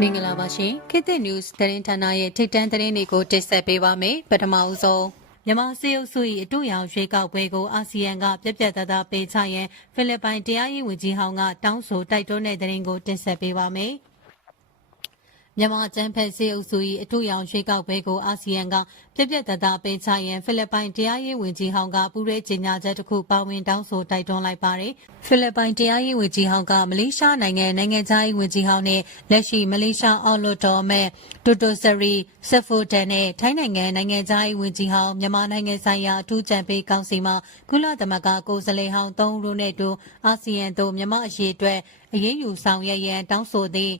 မင်္ဂလာပါရှင်ခေတ်သစ် news သတင်းဌာနရဲ့ထိပ်တန်းသတင်းတွေကိုတင်ဆက်ပေးပါမယ်ပထမဦးဆုံးမြန်မာစေအုပ်စု၏အတူရောင်ရွေးကောက်ပွဲကိုအာဆီယံကပြက်ပြက်သားသားပေးချရန်ဖိလစ်ပိုင်တရားရေးဝန်ကြီးဟောင်းကတောင်းဆိုတိုက်တွန်းတဲ့သတင်းကိုတင်ဆက်ပေးပါမယ် မြန်မာကျန်းဖက်စေအုပ်စု၏အထူးရောင်ရွှေကောက်ပွဲကိုအာဆီယံကပြက်ပြက်သားသားပေးချရန်ဖိလစ်ပိုင်တရားရေးဝန်ကြီးဟောင်းကပူးရဲကြေညာချက်တစ်ခုပါဝင်တောင်းဆိုတိုက်တွန်းလိုက်ပါတယ်။ဖိလစ်ပိုင်တရားရေးဝန်ကြီးဟောင်းကမလေးရှားနိုင်ငံနိုင်ငံသားရေးဝန်ကြီးဟောင်းနဲ့လက်ရှိမလေးရှားအော်လိုတော်မဲတိုတိုဆရီဆက်ဖိုတန်နဲ့ထိုင်းနိုင်ငံနိုင်ငံသားရေးဝန်ကြီးဟောင်းမြန်မာနိုင်ငံဆိုင်ရာအထူးကြံပေးကောင်စီမှကုလသမဂ္ဂကိုယ်စားလှယ်ဟောင်း၃ဦးနဲ့တူအာဆီယံတို့မြန်မာအရေးအတွက်အရေးယူဆောင်ရွက်ရန်တောင်းဆိုသည့်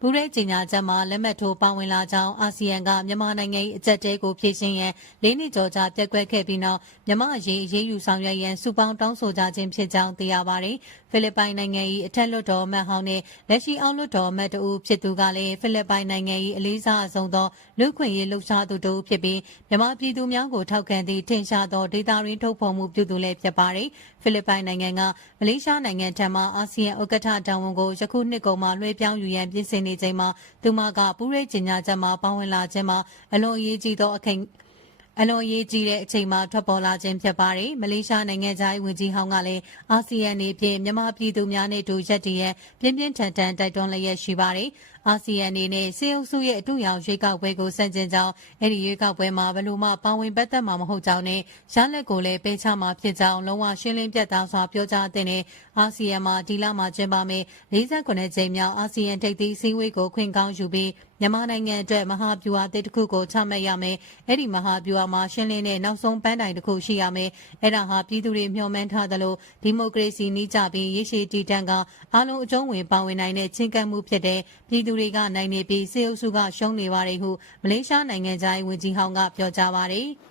ပူရဲကြေညာချက်မှာလက်မှတ်ထိုးပါဝင်လာကြောင်းအာဆီယံကမြန်မာနိုင်ငံ၏အကြက်တဲကိုဖြည့်ရှင်းရန်လေးနှစ်ကျော်ကြာပြက်ကွက်ခဲ့ပြီးနောက်မြန်မာအရေးအရေးယူဆောင်ရွက်ရန်စုပေါင်းတောင်းဆိုကြခြင်းဖြစ်ကြောင်းသိရပါတယ်။ဖိလစ်ပိုင်နိုင်ငံ၏အထက်လွှတ်တော်အမတ်ဟောင်းနဲ့လက်ရှိအောက်လွှတ်တော်အမတ်တဦးဖြစ်သူကလည်းဖိလစ်ပိုင်နိုင်ငံ၏အလေးစားအဆုံးသောလူ့ခွင့်ရေးလှုပ်ရှားသူတဦးဖြစ်ပြီးမြန်မာပြည်သူများကိုထောက်ခံသည့်ထင်ရှားသောဒေတာရင်းထုတ်ဖော်မှုပြုသူလည်းဖြစ်ပါတယ်။ဖိလစ်ပိုင်နိုင်ငံကမလေးရှားနိုင်ငံထံမှအာဆီယံဥက္ကဋ္ဌတာဝန်ကိုယခုနှစ်ကုန်မှာလွှဲပြောင်းယူရန်ပြင်ဆင်နေချိန်မှာသူမကပူရိတ်ကျင်ညာချက်မှာပါဝင်လာခြင်းမှာအလွန်အရေးကြီးသောအခင်းအလွန်အရေးကြီးတဲ့အချိန်မှာထွက်ပေါ်လာခြင်းဖြစ်ပါတယ်။မလေးရှားနိုင်ငံသားဝန်ကြီးဟောင်းကလည်းအာဆီယံနေဖြင့်မြန်မာပြည်သူများနဲ့အတူရက်တည်ရန်ပြင်းပြင်းထန်ထန်တိုက်တွန်းလျက်ရှိပါတယ်။ အာဆီယံအနေနဲ့စေအုပ်စုရဲ့အတူရောင်ရွေးကောက်ပွဲကိုစန့်ကျင်ကြောင်းအဲ့ဒီရွေးကောက်ပွဲမှာဘလို့မှပါဝင်ပတ်သက်မှာမဟုတ်ကြောင်းနဲ့ရလက်ကိုလည်းပေးချမှာဖြစ်ကြောင်းလုံးဝရှင်းလင်းပြတ်သားစွာပြောကြားတဲ့အာဆီယံမှာဒီလမှာကျင်းပမယ့်48ကြိမ်မြောက်အာဆီယံထိပ်သီးအစည်းအဝေးကိုခွင့်ကောင်းယူပြီးမြန်မာနိုင်ငံအတွက်မဟာဗျူဟာတစ်ခုကိုချမှတ်ရမယ်။အဲ့ဒီမဟာဗျူဟာမှာရှင်းလင်းတဲ့နောက်ဆုံးပန်းတိုင်တစ်ခုရှိရမယ်။အဲ့ဒါဟာပြည်သူတွေမျှော်မှန်းထားသလိုဒီမိုကရေစီနှိကြပြီးရရှိတည်တံ့ကအားလုံးအကျုံးဝင်ပါဝင်နိုင်တဲ့ချင်းကပ်မှုဖြစ်တဲ့ပြည်သူတွေကနိုင်နေပြီးစေအုပ်စုကရှုံးနေပါတယ်ဟုမလေးရှားနိုင်ငံသားဝန်ကြီးဟောင်းကပြောကြားပါတယ်။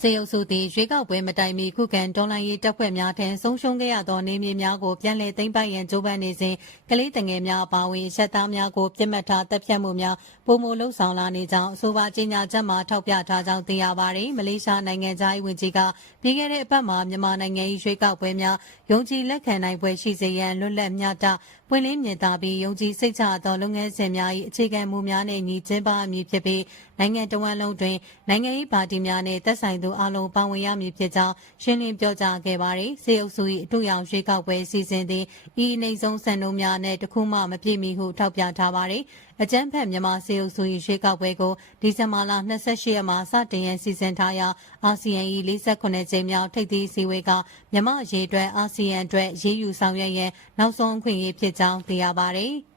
စေအုပ်စုသည်ရွေးကောက်ပွဲမတိုင်မီခုခံတော်လှန်ရေးတပ်ဖွဲ့များထံဆုံးရှုံးခဲ့ရသောနေမြေများကိုပြန်လည်သိမ်းပိုက်ရန်ကြိုးပမ်းနေစဉ်ကလေးတငယ်များအပါအဝင်ရက်သားများကိုပြစ်မှတ်ထားတပ်ဖြတ်မှုများပုံမလှုပ်ဆောင်လာနေကြောင်းအဆိုပါကြေညာချက်မှာထောက်ပြထားကြောင်းသိရပါတယ်။မလေးရှားနိုင်ငံသားရေးဝန်ကြီးကပြီးခဲ့တဲ့အပတ်မှာမြန်မာနိုင်ငံ၏ရွေးကောက်ပွဲများယုံကြည်လက်ခံနိုင်ပွဲရှိစေရန်လွတ်လပ်မျှတ ပွင့်လင်းမြင်သာပြီးယုံကြည်စိတ်ချသောလုပ်ငန်းစဉ်များ၏အခြေခံမူများနှင့်ညီကျင်းပမည်ဖြစ်ပြီးနိုင်ငံတော်ဝန်လုံးတွင်နိုင်ငံရေးပါတီများနှင့်သက်ဆိုင်သူအလုံးပါဝင်ရမည်ဖြစ်ကြောင်းရှင်းလင်းပြောကြားခဲ့ပါသည်စေအုပ်စု၏အထူးရောင်ရွေးကောက်ပွဲစီစဉ်သည့်ဤအနေဆုံးစံနှုန်းများနဲ့တခုမှမပြည့်မီဟုထောက်ပြထားပါသည် အကြမ်းဖက်မြန်မာစေအုပ်စု၏ရွေးကောက်ပွဲကိုဒီဇင်ဘာလ28ရက်မှာစတင်ရန်စီစဉ်ထားရာအာဆီယံ၏48ကြိမ်မြောက်ထိပ်သီးစည်းဝေးကမြန်မာအရေးအတွက်အာဆီယံအတွက်ရေးယူဆောင်ရွက်ရန်နောက်ဆုံးအခွင့်အရေးဖြစ်ကြောင်းသိရပါတယ်။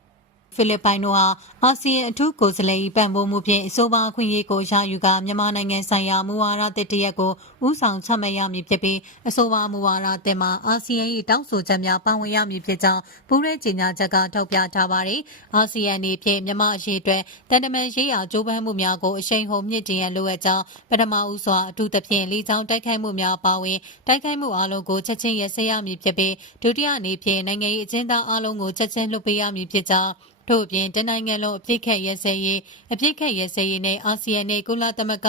ဖိလစ်ပိုင်တို့ဟာအာဆီယံအထူးကိုယ်စားလှယ်၏ပံ့ပိုးမှုဖြင့်အဆိုပါအခွင့်အရေးကိုရယူကမြန်မာနိုင်ငံဆိုင်ရာမူဝါဒတစ်တရက်ကိုဥဆောင်ချမှတ်ရမည်ဖြစ်ပြီးအဆိုပါမူဝါဒတစ်မှာအာဆီယံ၏တောင်းဆိုချက်များပါဝင်ရမည်ဖြစ်ကြောင်းပူးရဲကြေညာချက်ကထောက်ပြထားပါသည်အာဆီယံအနေဖြင့်မြန်မာအရေးအတွက်တန်တမန်ရေးရာကြိုးပမ်းမှုများကိုအရှိန်ဟုန်မြင့်တင်ရန်လိုအပ်ကြောင်းပထမဦးစွာအထူးသဖြင့်လေကြောင်းတိုက်ခိုက်မှုများပါဝင်တိုက်ခိုက်မှုအလုံးကိုချက်ချင်းရစဲရမည်ဖြစ်ပြီးဒုတိယအနေဖြင့်နိုင်ငံရေးအကျဉ်းသားအလုံးကိုချက်ချင်းလွှတ်ပေးရမည်ဖြစ်ကြောင်းထို့အပြင်တနိုင်ငံလုံးအပြစ်ခတ်ရဲစဲရေးအပြစ်ခတ်ရဲစဲရေးနဲ့အာဆီယံနဲ့ကုလသမဂ္ဂ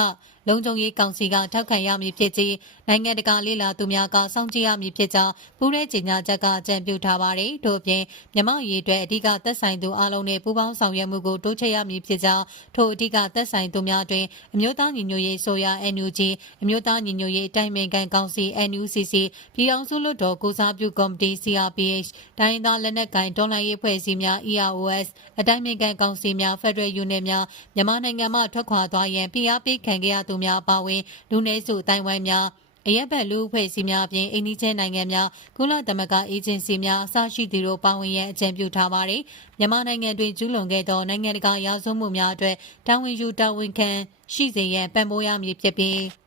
လုံခြုံရေးကောင်စီကထောက်ခံရမည်ဖြစ်ပြီးနိုင်ငံတကာလေးလာသူများကစောင့်ကြည့်ရမည်ဖြစ်ကြောင်းပူးရဲကြေညာချက်ကကြံပြုထားပါတယ်။ထို့အပြင်မြန်မာရေးအတွက်အဓိကသက်ဆိုင်သူအလုံးနဲ့ပူးပေါင်းဆောင်ရွက်မှုကိုတိုးချဲ့ရမည်ဖြစ်ကြောင်းထို့အဓိကသက်ဆိုင်သူများတွင်အမျိုးသားညီညွတ်ရေးဆိုရာ NUG အမျိုးသားညီညွတ်ရေးတိုင်ပင်ခံကောင်စီ NUCC ပြည်ထောင်စုလွှတ်တော်ကိုစားပြုကော်မတီ CRPH တိုင်းသားလက်နက်ကိုင်တော်လှန်ရေးဖွဲ့စည်းများ EROS အတိုင်းအမြံကောင်စီများ Federal Unit များမြန်မာနိုင်ငံမှထွက်ခွာသွားရန်ဖိအားပေးခံခဲ့ရသူများပါဝင်လူနည်းစုအတိုင်းဝိုင်းများအရက်ဘက်လူအဖွဲ့အစည်းများအပြင်အိန္ဒိချင်းနိုင်ငံများကုလသမဂ္ဂအေဂျင်စီများအစရှိသူတို့ပါဝင်ရန်အကြံပြုထားပါတယ်။မြန်မာနိုင်ငံတွင်ကျူးလွန်ခဲ့သောနိုင်ငံတကာရာဇဝတ်မှုများအတွက်တာဝန်ယူတာဝန်ခံရှိစေရန်ပံ့ပိုးရမည်ဖြစ်ပြီး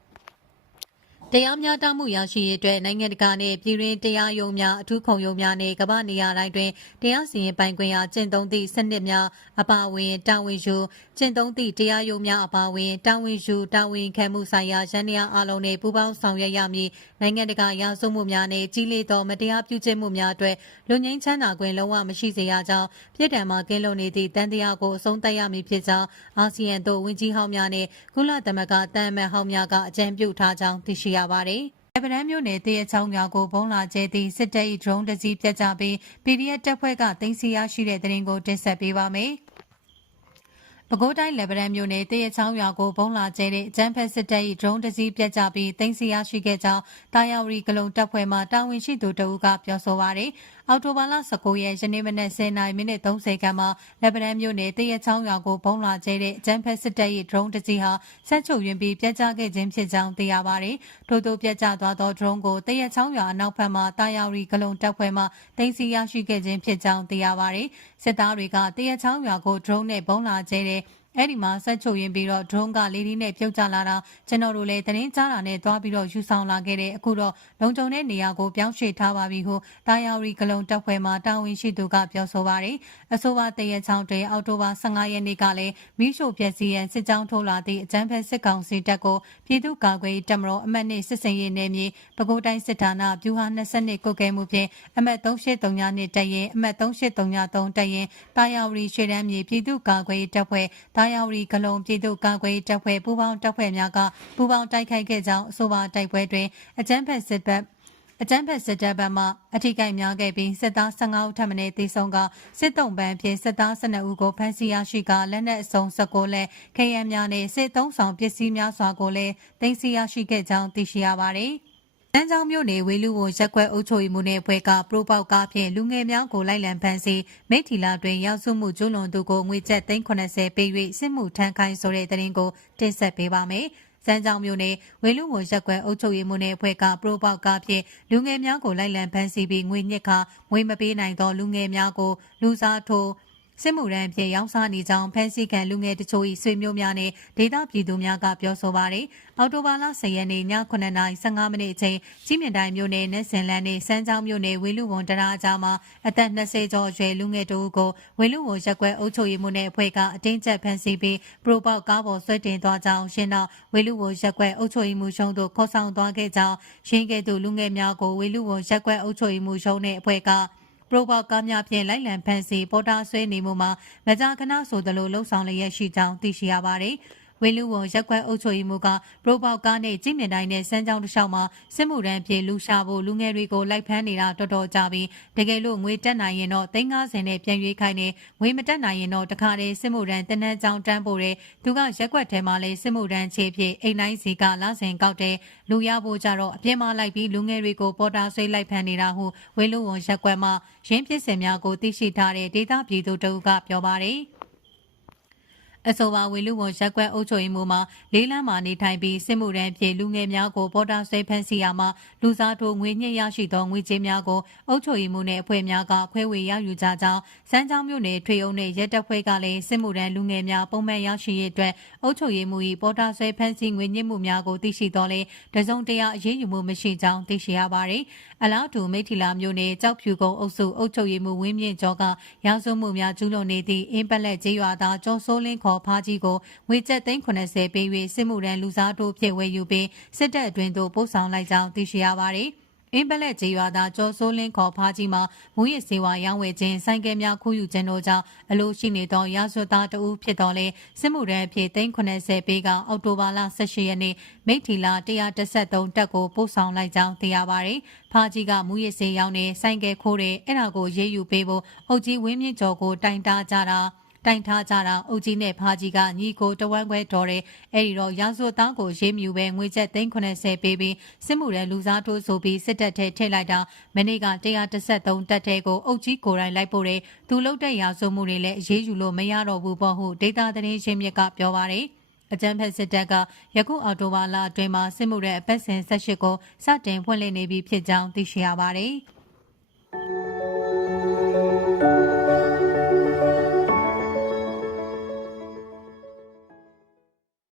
တရားမျှတမှုရရှိရေးအတွက်နိုင်ငံတကာနဲ့ပြည်တွင်းတရားရုံးများအထူးခုံရုံးများနဲ့ကမ္ဘာနေရာတိုင်းတွင်တရားစီရင်ပိုင်ခွင့်အားကျင့်သုံးသည့်စနစ်များအပါအဝင်တာဝန်ယူကျင့်သုံးသည့်တရားရုံးများအပါအဝင်တာဝန်ယူတာဝန်ခံမှုဆိုင်ရာရန်ရာအလုံးနှင့်ပူးပေါင်းဆောင်ရွက်ရမည်နိုင်ငံတကာရာဇဝတ်မှုများနဲ့ကြီးလေးသောမတရားပြုကျင့်မှုများအတွက်လူငင်းချမ်းသာခွင့်လုံးဝမရှိစေရကြောင်းပြည်ထံမှကင်းလွန်နေသည့်တန်တရားကိုအဆုံးသတ်ရမည်ဖြစ်ကြောင်းအာဆီယံတို့ဝန်ကြီးဟောင်းများနဲ့ကုလသမဂ္ဂတန်အမတ်ဟောင်းများကအကြံပြုထားကြောင်းသိရှိရပါတယ်ဗရန်မြို့နယ်တရချောင်းများကိုဘုံလာကျဲသည့်စစ်တပ်၏ဒရုန်းတစ်စီးပြတ်ကျပြီး PDF တပ်ဖွဲ့ကတင်စီရရှိတဲ့တဲ့ရင်ကိုတင်ဆက်ပေးပါမယ်။ပဲခူးတိုင်းလက်ဗရန်မြို့နယ်တရချောင်းရွာကိုဘုံလာကျဲတဲ့အကြမ်းဖက်စစ်တပ်၏ဒရုန်းတစ်စီးပြတ်ကျပြီးတင်စီရရှိခဲ့ကြောင်းတာယာဝရီဂလုံတပ်ဖွဲ့မှတာဝန်ရှိသူတအုပ်ကပြောဆိုပါရယ်။ အော်တိုဘာလ19ရက်ယနေ့မနက်10:30မိနစ်30ခန်းမှာလက်ဗရန်မြို့နယ်တရချောင်းရွာကိုဘုံလာကျဲတဲ့အကြမ်းဖက်စစ်တပ်၏ဒရုန်းတစ်စီးဟာဆက်ချုပ်ရင်းပြီးပြတ်ကျခဲ့ခြင်းဖြစ်ကြောင်းသိရပါရယ်။ထို့သောပြတ်ကျသွားသောဒရုန်းကိုတရချောင်းရွာအနောက်ဘက်မှတာယာဝရီဂလုံတပ်ဖွဲ့မှတင်စီရရှိခဲ့ခြင်းဖြစ်ကြောင်းသိရပါရယ်။စစ်သားတွေကတရချောင်းရွာကိုဒရုန်းနဲ့ဘုံလာကျဲတဲ့ အဲ့ဒီမှာဆက်ချုပ်ရင်ပြီးတော့ drone ကလေဒီနဲ့ပြုတ်ကျလာတာကျွန်တော်တို့လည်းသတင်းကြားတာနဲ့သွားပြီးတော့ယူဆောင်လာခဲ့တဲ့အခုတော့လုံခြုံတဲ့နေရာကိုပြောင်းရွှေ့ထားပါပြီဟုတာယာရီဂလုံတပ်ဖွဲ့မှတာဝန်ရှိသူကပြောဆိုပါတယ်အဆိုပါတရချောင်းတဲအောက်တိုဘာ15ရက်နေ့ကလည်းမိရှုပြက်စီရန်စစ်ကြောင်းထိုးလာသည့်အကြမ်းဖက်စစ်ကောင်စီတပ်ကိုပြည်သူ့ကာကွယ်တပ်မတော်အမတ်နှင့်စစ်စင်ရေးနယ်မြေပဲခူးတိုင်းစစ်ဌာနဗျူဟာ22ကုတ်ကဲမှုဖြင့်အမတ်3839နှစ်တရင်အမတ်3833တရင်တာယာရီရှေ့တန်းမြေပြည်သူ့ကာကွယ်တပ်ဖွဲ့တာယာဝတီဂလုံပြည်သူ့ကာကွယ်တပ်ဖွဲ့ပူးပေါင်းတပ်ဖွဲ့များကပူးပေါင်းတိုက်ခိုက်ခဲ့ကြောင်းအဆိုပါတိုက်ပွဲတွင်အကြမ်းဖက်စစ်ဘက်အကြမ်းဖက်စစ်တပ်ဘက်မှအထိကိများခဲ့ပြီးစစ်သား15ဦးထပ်မံတေဆုံးကစစ်တုံးပန်းဖြင့်စစ်သား12ဦးကိုဖမ်းဆီးရရှိကလက်နက်အစုံ19လက်ခရမ်းများနှင့်စစ်သုံးဆောင်ပစ္စည်းများစွာကိုလည်းတင်စီရရှိခဲ့ကြောင်းသိရှိရပါသည်။ တန်းချောင်းမြို့နယ်ဝေလူဝန်ရက်ကွက်အုပ်ချုပ်ရေးမှုနယ်ဖွဲ့ကပရိုပေါက်ကားဖြင့်လူငယ်များကိုလိုက်လံဖမ်းဆီးမိထီလာတွင်ရောက်စုမှုကျူးလွန်သူကိုငွေကျပ်380ပေး၍စစ်မှုထမ်းခိုင်းဆိုတဲ့တဲ့ရင်ကိုတင်ဆက်ပေးပါမယ်။စမ်းကြောင်မြို့နယ်ဝေလူဝန်ရက်ကွက်အုပ်ချုပ်ရေးမှုနယ်ဖွဲ့ကပရိုပေါက်ကားဖြင့်လူငယ်များကိုလိုက်လံဖမ်းဆီးပြီးငွေညစ်ခါငွေမပေးနိုင်သောလူငယ်များကိုလူစားထိုး စစ်မှုရန်ဖြင့်ရောင်းစားနေကြောင်းဖမ်းဆီးခံလူငယ်တချို့၏ဆွေမျိုးများနှင့်ဒေသပြည်သူများကပြောဆိုပါရယ်အော်တိုဘာလ10ရက်နေ့ည9:15မိနစ်အချိန်ကြီးမြင့်တိုင်းမြို့နယ်နဲ့စင်လန်းနှင့်စမ်းချောင်းမြို့နယ်ဝေလူဝန်တရာကြားမှာအသက်20ကျော်အရွယ်လူငယ်တို့ကိုဝေလူဝန်ရက်ကွက်အုပ်ချုပ်ရေးမှုနယ်အဖွဲ့ကအတင်းကျပ်ဖမ်းဆီးပြီးပရိုပေါက်ကားပေါ်ဆွဲတင်သွားကြောင်းရှင်းတော့ဝေလူဝန်ရက်ကွက်အုပ်ချုပ်ရေးမှုရှုံးတို့ခေါ်ဆောင်သွားခဲ့ကြောင်းရှင်းခဲ့သူလူငယ်များကိုဝေလူဝန်ရက်ကွက်အုပ်ချုပ်ရေးမှုရှုံးတဲ့အဖွဲ့က ပရိုပေါကားများဖြင့်လိုက်လံဖန်ဆီးပေါ်တာဆွဲနေမှုမှာမကြာခဏဆိုသလိုလှုပ်ဆောင်လျက်ရှိကြောင်းသိရှိရပါတယ်။ ဝေလူဝရက်ကွက်အုပ်ချုပ်ရေးမှူးကပရိုပေါကားနဲ့ကြည်မြင့်တိုင်းနဲ့စမ်းကြောင်းတစ်လျှောက်မှာစစ်မှုရန်ပြေလူရှာဖို့လူငယ်တွေကိုလိုက်ဖမ်းနေတာတော်တော်ကြာပြီးတကယ်လို့ငွေတက်နိုင်ရင်တော့350နဲ့ပြန်ရွေးခိုင်းနေငွေမတက်နိုင်ရင်တော့တခါတည်းစစ်မှုရန်တနန်းကြောင်းတန်းပို့တယ်သူကရက်ကွက်ထဲမှာလဲစစ်မှုရန်ခြေဖြစ်အိမ်တိုင်းစီကလဆင်ကောက်တယ်လူရဖို့ကြတော့အပြင်းမလိုက်ပြီးလူငယ်တွေကိုပေါ်တာဆွေးလိုက်ဖမ်းနေတာဟုဝေလူဝရက်ကွက်မှာရင်းဖြစ်စဉ်များကိုသိရှိထားတဲ့ဒေသပြည်သူတို့ကပြောပါတယ် အဆိုပါဝေလူဝန်ရက်ကွက်အုပ်ချုပ်ရေးမှူးမှလေးလမ်းမှာနေထိုင်ပြီးစစ်မှုရန်ဖြင့်လူငယ်များကိုပေါ်တာဆွဲဖမ်းဆီးရမှလူစားထိုးငွေညှစ်ရရှိသောငွေကြေးများကိုအုပ်ချုပ်ရေးမှူးနှင့်အဖွဲ့များကခွဲဝေရယူကြကြောင်းစမ်းချောင်းမြို့နယ်ထွေအုပ်နှင့်ရဲတပ်ဖွဲ့ကလည်းစစ်မှုရန်လူငယ်များပုံမှန်ရရှိရေးအတွက်အုပ်ချုပ်ရေးမှူး၏ပေါ်တာဆွဲဖမ်းဆီးငွေညှစ်မှုများကိုသိရှိတော်လဲတစုံတရာအရေးယူမှုမရှိကြောင်းသိရှိရပါသည်။အလားတူမိထီလာမြို့နယ်ကြောက်ဖြူကုန်းအုပ်စုအုပ်ချုပ်ရေးမှူးဝင်းမြင့်ကျော်ကရာဇဝမှုများကျူးလွန်နေသည့်အင်းပလက်ကျေးရွာသားကျော်စိုးလင်းခေါ်ဖားကြီးကိုငွေကျပ်380ပေး၍စစ်မှုရန်လူစားတို့ဖြင့်ဝယ်ယူပြီးစစ်တပ်အတွင်းသို့ပို့ဆောင်လိုက်ကြောင်းသိရှိရပါသည်။အင်းပလက်ကျေးရွာသားကျော်စိုးလင်းခေါ်ဖားကြီးမှာမူရစ်စေဝါရောင်းဝယ်ခြင်းဆိုင်ကယ်များခိုးယူခြင်းတို့ကြောင့်အလို့ရှိနေသောရာဇဝတ်သားတဦးဖြစ်တော်လဲစစ်မှုရန်အဖြစ်380ပေးကအောက်တိုဘာလ18ရက်နေ့မိထီလာ133တက်ကိုပို့ဆောင်လိုက်ကြောင်းသိရပါတယ်။ဖားကြီးကမူရစ်စေရောင်းနေဆိုင်ကယ်ခိုးတယ်အဲ့ဒါကိုရေးယူပေးဖို့အုပ်ကြီးဝင်းမြင့်ကျော်ကိုတိုင်တာကြတာ တိုင်ထားကြတာအုပ်ကြီးနဲ့ဖားကြီးကညီကိုတဝမ်းခွဲတော်တယ်အဲ့ဒီတော့ရာဇဝတ်သားကိုရေးမြူပဲငွေကျပ်380ပေးပြီးစစ်မှုရဲလူစားထိုးဆိုပြီးစစ်တပ်ထဲထည့်လိုက်တာမနေ့က133တက်တဲ့ကိုအုပ်ကြီးကိုယ်တိုင်လိုက်ပို့တယ်သူလုတ်တဲ့ရာဇဝမှုတွေလည်းအေးအေးယူလို့မရတော့ဘူးပေါ့ဟုဒေတာသတင်းရှင်းမြစ်ကပြောပါတယ်အကြမ်းဖက်စစ်တပ်ကယခုအော်တိုဘာလအတွင်းမှာစစ်မှုရဲအပတ်စဉ်18ကိုစတင်ဖွင့်လှစ်နေပြီဖြစ်ကြောင်းသိရှိရပါတယ်။